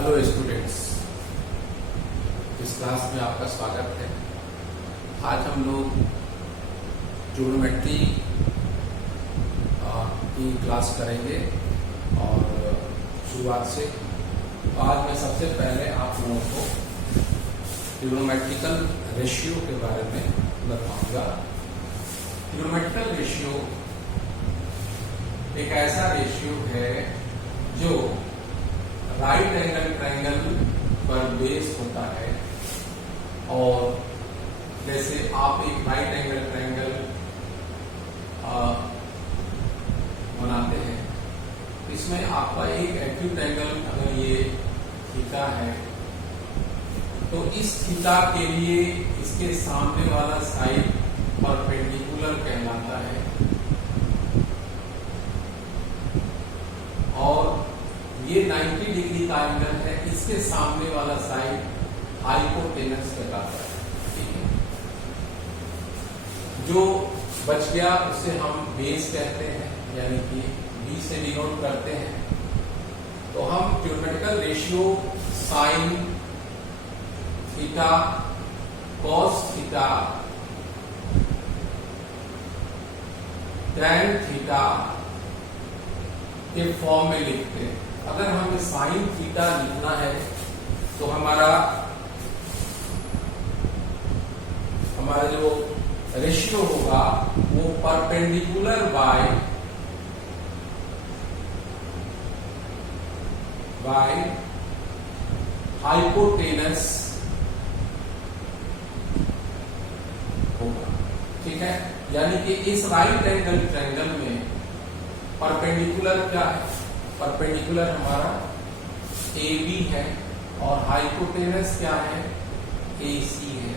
Hello students, इस class में आपका स्वागत है। आज हम लोग ज्योमेट्री की क्लास करेंगे और शुरुआत से। तो आज मैं सबसे पहले आप लोगों को ट्रिग्नोमेट्रिकल रेशियो के बारे में बताऊंगा। ट्रिग्नोमेट्रिकल रेशियो एक ऐसा रेशियो है जो राइट एंगल ट्रायंगल पर बेस होता है। और जैसे आप एक राइट एंगल ट्रायंगल बनाते हैं, इसमें आपका एक एक्यूट एंगल अगर ये थीटा है तो इस थीटा के लिए इसके सामने वाला साइड परपेंडिकुलर कहलाता है और ये 90 डिग्री का एंगल है। इसके सामने वाला साइड हाइपोटेनस कहलाता है। ठीक है, जो बच गया उसे हम बेस कहते हैं, यानी कि बी से डिनोट करते हैं। तो हम trigonometrical ratio sine theta cos theta tan theta के फॉर्म में लिखते हैं। अगर हमें साइन थीटा लिखना है तो हमारा जो रेशियो होगा वो परपेंडिकुलर बाय हाइपोटेनस होगा। ठीक है, यानी कि इस राइट एंगल ट्रायंगल में परपेंडिकुलर क्या है? परपेंडिकुलर हमारा AB है और हाइपोटेनस क्या है? AC है।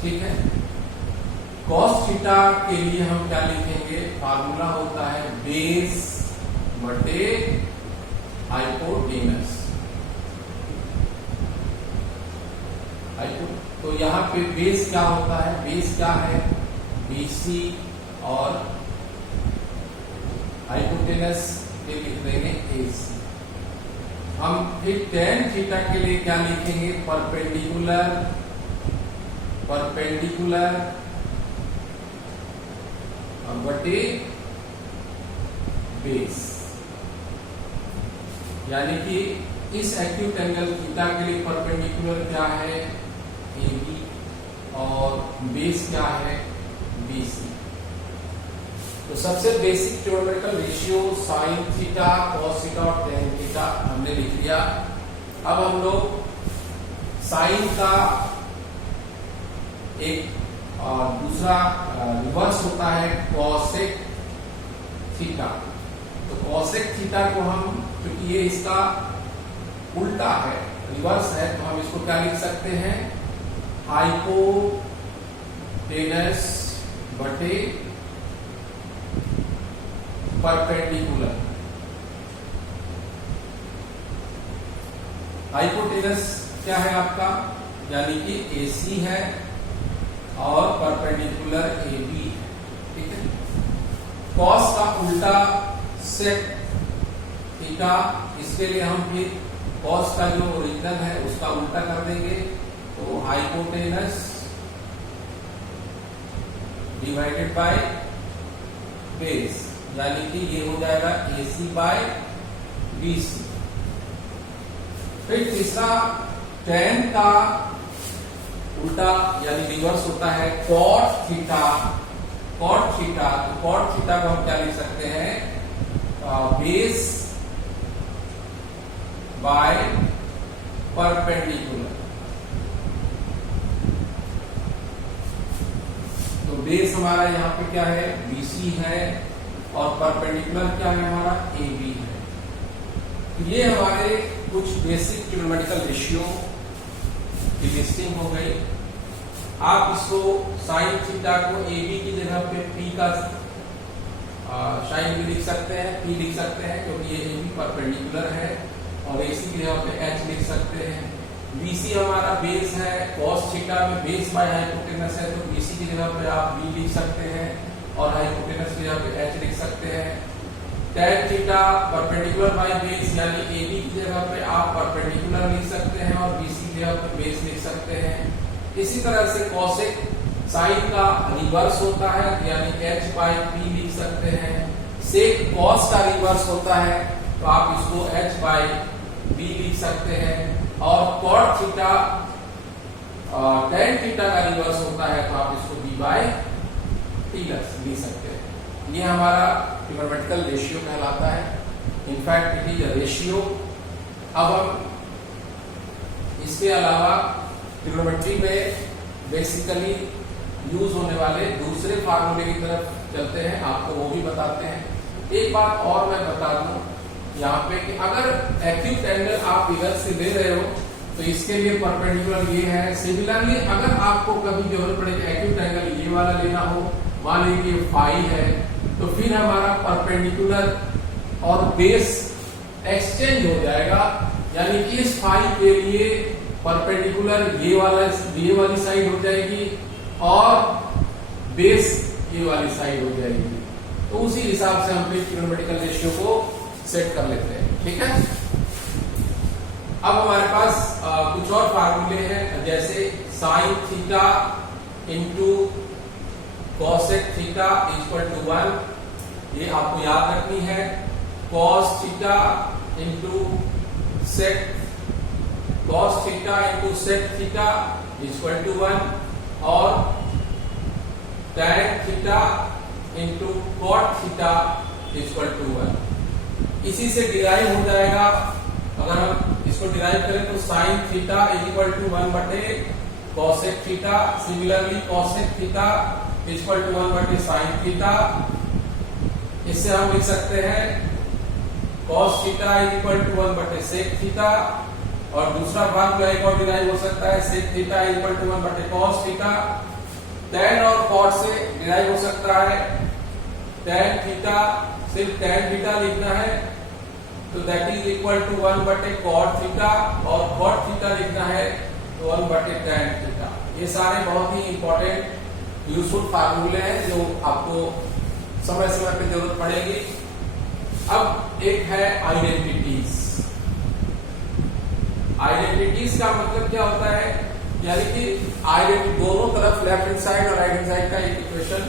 ठीक है, cos थीटा के लिए हम क्या लिखेंगे? फार्मूला होता है बेस बटे हाइपोटेनस। तो यहाँ पे बेस क्या होता है? बेस क्या है? BC और हाइपोटेनस ये लिख देंगे AC। हम फिर tan थीटा के लिए क्या लिखेंगे? परपेंडिकुलर बटे बेस, यानी कि इस एक्यूट एंगल थीटा के लिए परपेंडिकुलर क्या है? AB और बेस क्या है? BC। तो सबसे basic trigonometrical ratio sine theta cos theta और टैन थीटा हमने लिख लिया। अब हम लोग साइन का एक दूसरा रिवर्स होता है कॉसेक थीटा। तो कॉसेक थीटा को हम, क्योंकि ये इसका उल्टा है, रिवर्स है, तो हम इसको क्या लिख सकते हैं? हाइपोटेनस बटे परपेंडिकुलर। हाइपोटेनस क्या है आपका? यानी कि AC है और परपेंडिकुलर AB है। ठीक है, कॉस का उल्टा सेक थीटा, इसके लिए हम फिर कॉस का जो ओरिजिनल है उसका उल्टा कर देंगे। तो हाइपोटेनस डिवाइडेड बाय बेस, यानी कि ये हो जाएगा AC बाय BC। फिर तीसरा tan का उल्टा यानी रिवर्स होता है cot थीटा। तो cot थीटा को हम क्या लिख सकते हैं? Base by perpendicular. तो बेस हमारा यहाँ पे क्या है? BC है और परपेंडिकुलर क्या है? हमारा AB है। ये हमारे कुछ बेसिक ट्रिग्नोमेट्रिकल रेशियो की लिस्टिंग हो गई। आप इसको साइन थीटा को AB की जगह पे P का साइन भी लिख सकते हैं, P लिख सकते हैं, क्योंकि ये AB परपेंडिकुलर है, और AC की जगह पे H लिख सकते हैं। BC हमारा बेस है, cos थीटा में बेस बाय हाइपोटेनस है, तो BC की जगह पे आप B लिख सकते हैं और हाइपोटेनस की जगह पे H लिख सकते हैं। tan theta perpendicular by base, यानी AB की जगह पे आप परपेंडिकुलर लिख सकते हैं और BC की जगह पे बेस लिख सकते हैं। इसी तरह से cosec साइन का रिवर्स होता है, यानी h बाय p लिख सकते हैं। sec cos का रिवर्स होता है तो आप इसको h बाय b लिख सकते हैं। और cot थीटा tan थीटा का रिवर्स होता है तो आप इसको b बाय t लिख सकते हैं। ये हमारा ट्रिग्नोमेट्रिकल रेशियो कहलाता है। In fact it is a ratio. अब हम इसके अलावा ट्रिग्नोमेट्री में बेसिकली यूज होने वाले दूसरे फार्मूले की तरफ चलते हैं, आपको वो भी बताते हैं। एक बात और मैं बता दूं यहाँ पे कि अगर एक्यूट एंगल आप इधर से ले रहे हो तो इसके लिए परपेंडिकुलर ये है। सिमिलरली अगर आपको कभी जरूरत पड़े एक्यूट एंगल ये वाला लेना हो, मान लीजिए फाई है, तो फिर हमारा परपेंडिकुलर और बेस एक्सचेंज हो जाएगा, यानी कि इस फाई के लिए परपेंडिकुलर ये वाली साइड हो जाएगी और बेस ये वाली साइड हो जाएगी। तो उसी हिसाब से हम ट्रिग्नोमेट्रिकल रेशियो को सेट कर लेते हैं। ठीक है, अब हमारे पास कुछ और फार्मूले हैं, जैसे sine theta into cosec theta equal to 1, ये आपको याद रखनी है। cos theta into sec theta equal to 1 और tan theta into cot theta equal to 1। इसी से डिराइव हो जाएगा। अगर हम इसको डिराइव करें तो साइन थीटा इक्वल टू 1 बटे cosec थीटा, similarly cosec theta equal to 1 बटे साइन थीटा। इससे हम लिख सकते हैं cos थीटा इक्वल टू 1 बटे sec थीटा, और दूसरा फार्मूला एक और डिराइव हो सकता है sec थीटा इक्वल टू 1 बटे cos थीटा। tan और cot से डिराइव हो सकता है tan थीटा, सिर्फ tan थीटा लिखना है तो दैट इज इक्वल टू 1 बटे cot थीटा, और cot थीटा लिखना है तो 1 बटे tan थीटा। ये सारे बहुत ही इंपॉर्टेंट यूजफुल फार्मूले हैं जो आपको समय समय पे जरूरत पड़ेगी। अब एक है आइडेंटिटीज। आइडेंटिटीज का मतलब क्या होता है, यानी कि दोनों तरफ लेफ्ट हैंड साइड और राइट हैंड साइड का इक्वेशन,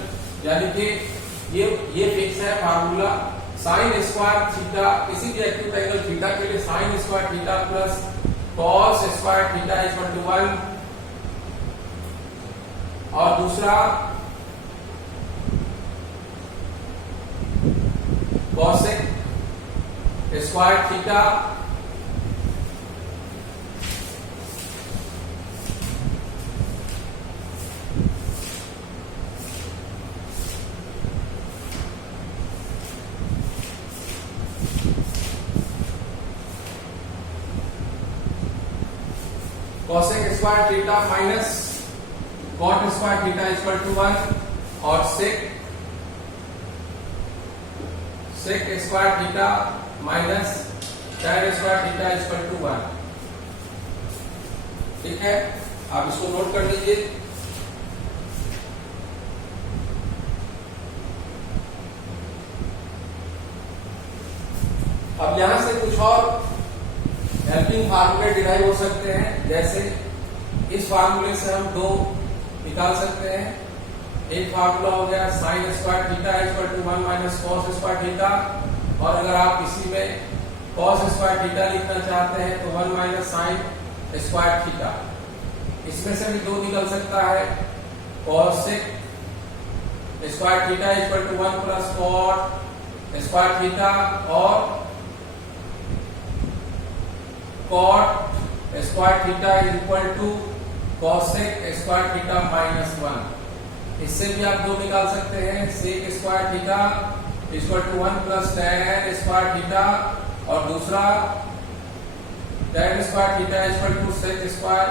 यानी कि ये फिक्स है फार्मूला साइन स्क्वायर थीटा, किसी भी एक्यूट एंगल थीटा के लिए sine square theta plus cos square theta equal to 1, और दूसरा cosec square theta cosec square theta minus cot square theta equal to 1, और sec square theta minus tan square theta equal to 1। ठीक है, आप इसको note कर लीजिए। अब यहां से कुछ और हेल्पिंग फार्मूले डिराइव हो सकते हैं, जैसे इस फार्मूले से हम दो निकाल सकते हैं। एक फार्मूला हो गया sine square theta equal to 1 minus cos square theta, और अगर आप इसी में कॉस स्क्वायर थीटा लिखना चाहते हैं तो 1 माइनस साइन स्क्वायर थीटा। इसमें से भी दो निकल सकता है, cosec square theta equal to 1 plus cot square theta, और cot square theta equal to cosec square theta minus 1। इससे भी आप दो निकाल सकते हैं, sec square theta equal to 1 plus tan square theta, और दूसरा tan square theta equal to sec square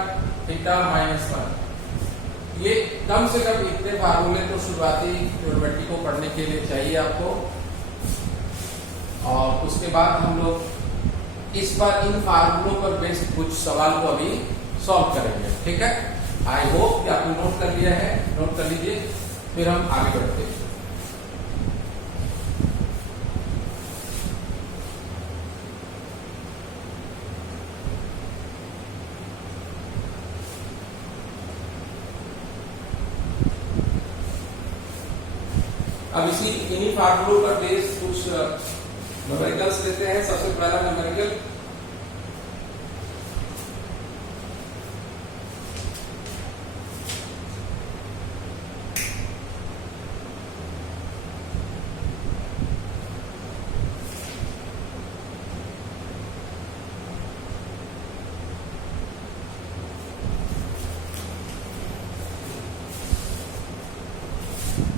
theta minus 1। ये कम से कम इतने फार्मूले तो शुरुआती ट्रिग्नोमेट्री को पढ़ने के लिए चाहिए आपको, और उसके बाद हम लोग इस पर इन फार्मूलों पर बेस्ड कुछ सवाल को अभी सॉल्व करेंगे। ठीक है, आई होप कि आपने नोट कर लिया है, नोट कर लीजिए, फिर हम आगे बढ़ते हैं। अब इन्हीं फार्मूलों पर बेस कुछ न्यूमेरिकल्स लेते हैं। सबसे पहला न्यूमेरिकल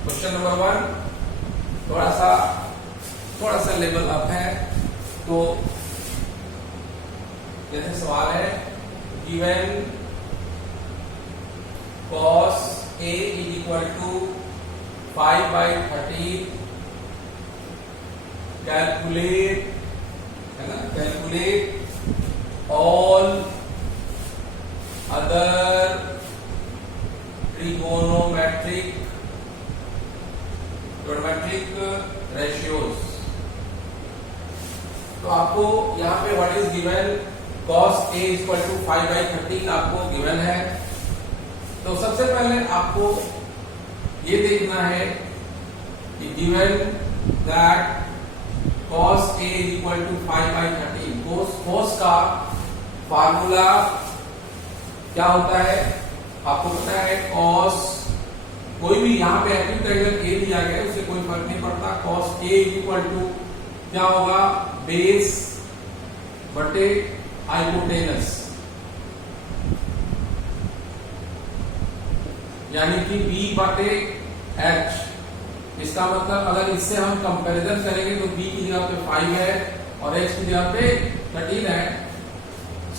क्वेश्चन नंबर 1 थोड़ा सा लेवल अप है। तो जैसे सवाल है, given cos A is equal to 5/13, calculate, है ना, calculate all other trigonometric ratios. तो आपको यहाँ पे what is given, cos A equal to 5/13 आपको गिवन है। तो सबसे पहले आपको ये देखना है कि given that cos A equal to 5/13, cos का फार्मूला क्या होता है आपको पता है। cos कोई भी यहाँ पे एक्यूट एंगल A दिया गया है, उससे कोई फर्क नहीं पड़ता। cos A इक्वल टू क्या होगा, बेस बटे हाइपोटेनस, यानी कि B बटे H। इसका मतलब अगर इससे हम कंपैरिजन करेंगे तो B की जगह पे 5 है और H की जगह पे 13 है।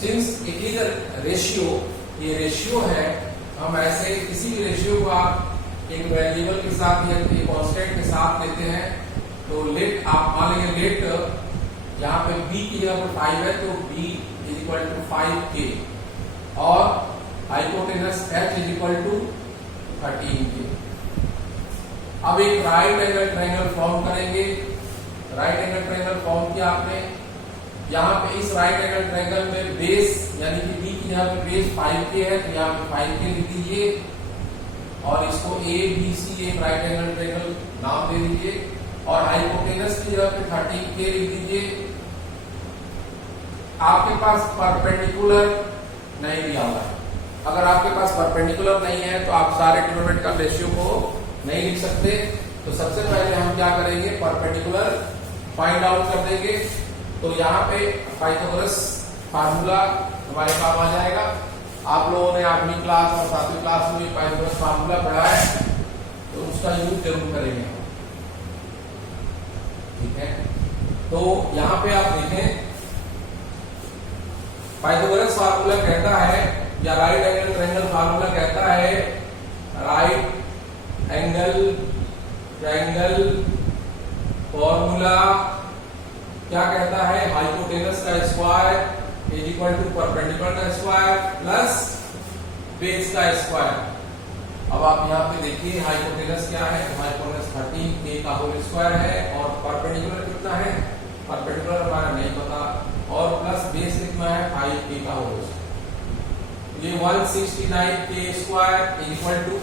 Since it is a ratio, ये रेशियो है, हम ऐसे किसी भी रेशियो को आप एक वेरिएबल के साथ या एक कांस्टेंट के साथ लेते हैं तो लेट आप मान लेंगे, लेट यहाँ पे b की जगह पर 5 है तो b is equal to 5k और hypotenuse h is equal to 13k। अब एक राइट एंगल ट्रायंगल फॉर्म करेंगे। राइट एंगल ट्रायंगल फॉर्म किया आपने। यहाँ पे इस राइट एंगल ट्रायंगल में बेस यानी कि b की जगह पे बेस 5k है तो यहाँ पे 5k लिख दीजिए और इसको ABC एक राइट एंगल ट्रायंगल नाम दे दीजिए और हाइपोटेनस की जगह पे 13k लिख दीजिए। आपके पास परपेंडिकुलर नहीं दिया हुआ है। अगर आपके पास परपेंडिकुलर नहीं है तो आप सारे ट्रिग्नोमेट्रिकल रेशियो को नहीं लिख सकते। तो सबसे पहले हम क्या करेंगे, परपेंडिकुलर फाइंड आउट कर देंगे। तो यहाँ पे पाइथागोरस फार्मूला हमारे काम आ जाएगा। आप लोगों ने 8वीं क्लास और 7वीं क्लास में पाइथागोरस फार्मूला पढ़ा है तो उसका यूज जरूर करेंगे, ठीक है। तो यहाँ पे आप देखें पाइथागोरस फार्मूला कहता है या राइट एंगल ट्रायंगल फार्मूला कहता है राइट एंगल ट्रायंगल फॉर्मूला क्या कहता है, हाइपोटेनस का square is equal to perpendicular का स्क्वायर प्लस बेस का स्क्वायर। अब आप यहाँ पे देखिए हाइपोटेनस क्या है, हाइपोटेनस 13k का होल स्क्वायर है और परपेंडिकुलर कितना है, परपेंडिकुलर हमारा नहीं पता और प्लस बेस कितना है 5k का होल स्क्वायर। ये 169k square equal to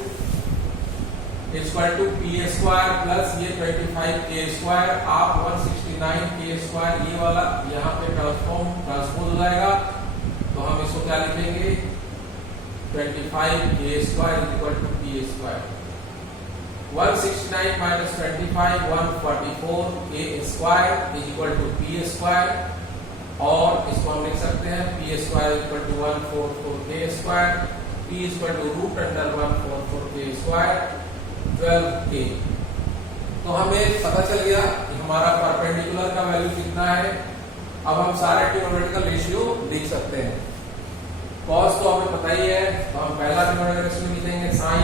p square plus ये 25k स्क्वायर। आप 169k स्क्वायर ये वाला यहाँ पे ट्रांसपोज हो जाएगा तो हम इसको क्या लिखेंगे 25k square equal to p square. 169 minus 25 144k square is equal to p square और इसको हम लिख सकते हैं p square equal to 144k square, p equal to root under 144k square 12k। तो हमें पता चल गया कि हमारा परपेंडिकुलर का वैल्यू कितना है। अब हम सारे ट्रिग्नोमेट्रिकल रेशियो लिख सकते हैं। cos तो हमें पता ही है तो हम पहला ट्रिग्नोमेट्रिकल रेशियो लिखेंगे sin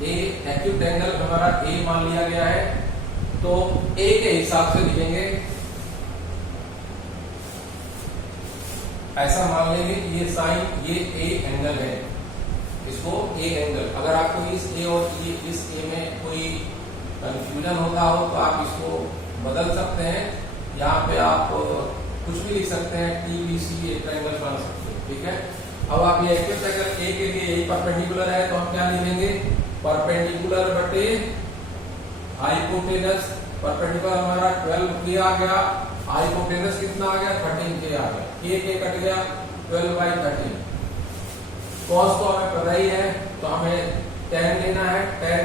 a, एक्यूट एंगल हमारा a मान लिया गया है तो a के हिसाब से लिखेंगे। ऐसा मान लेंगे कि ये sin ये a एंगल है, इसको a एंगल। अगर आपको इस a और इस a में कोई कंफ्यूजन होता हो तो आप इसको बदल सकते हैं। यहाँ पे आप कुछ भी लिख सकते हैं, TBC एक ट्रायंगल बना सकते हैं, ठीक है। अब आप ये एक्यूट एंगल a के लिए यही परपेंडिकुलर है तो हम क्या लिखेंगे, परपेंडिकुलर बटे हाइपोटेनस परपेंडिकुलर हमारा 12K आ गया, हाइपोटेनस कितना आ गया 13K आ गया, K कट गया 12/13। कॉस तो हमें पता ही है, तो हमें tan लेना है, tan